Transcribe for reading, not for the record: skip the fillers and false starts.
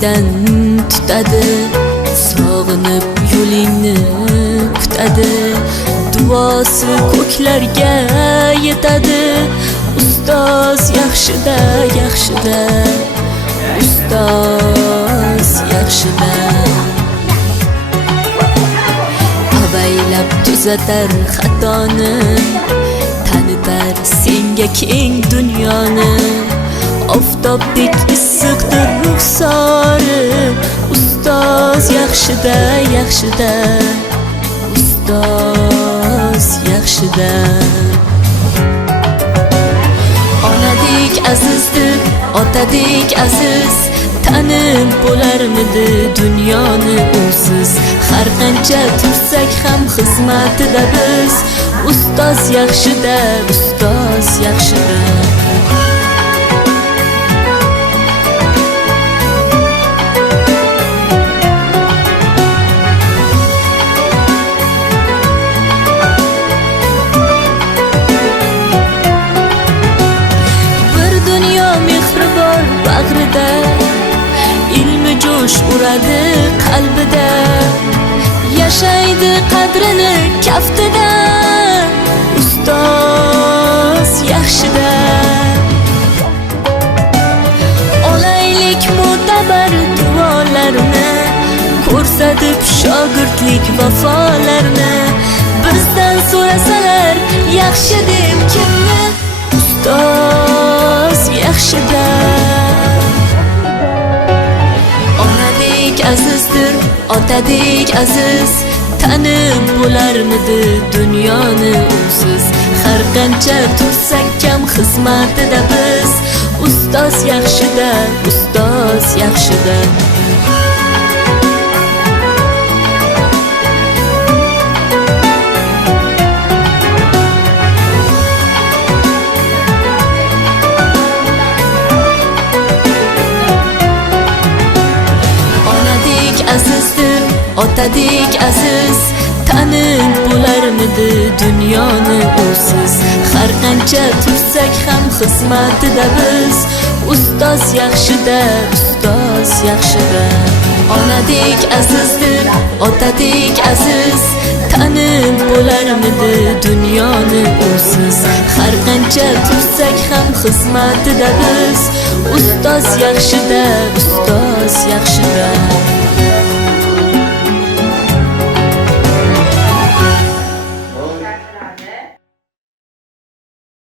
esingdan tutadi, sog'inib yo'lingni kutadi, duosi ko'klarga yetadi. Ustoz yaxshida, yaxshida, ustoz yaxshida. Avaylab tuzatar xatoni, tanitar senga keng dunyoni. Oftobdek issiqdir ruxsori, ustoz yaxshida, yaxshida, ustoz yaxshida. Onadek azizdir, otadek aziz, tanib bo'larmidi dunyoni usiz. Har qancha tursak ham xizmatida biz, ustoz yaxshida, ustoz yaxshida. Ilmi jo'sh uradi qalbida, yashaydi qadrini kaftida. Ustoz yaxshida. Olaylik mo'tabar duolarni, ko'rsatib shogirdlik vafolarni. Bizdan so'rasalar yaxshi deb kimni, ustoz yaxshida. Azizdir, otadek aziz, tanib bo'larmidi dunyoni usiz. Har qancha tursak kam xizmatida biz, ustoz yaxshida, ustoz yaxshida. Azizdir, otadek aziz, tanib bo'larmidi dunyoni usiz. Har qancha tursak ham xizmatida biz, ustoz yaxshida, ustoz yaxshida. Onadek azizdir, otadek aziz, tanib bo'larmidi dunyoni usiz. Har qancha tursak ham xizmatida biz, ustoz yaxshida, ustoz yaxshida.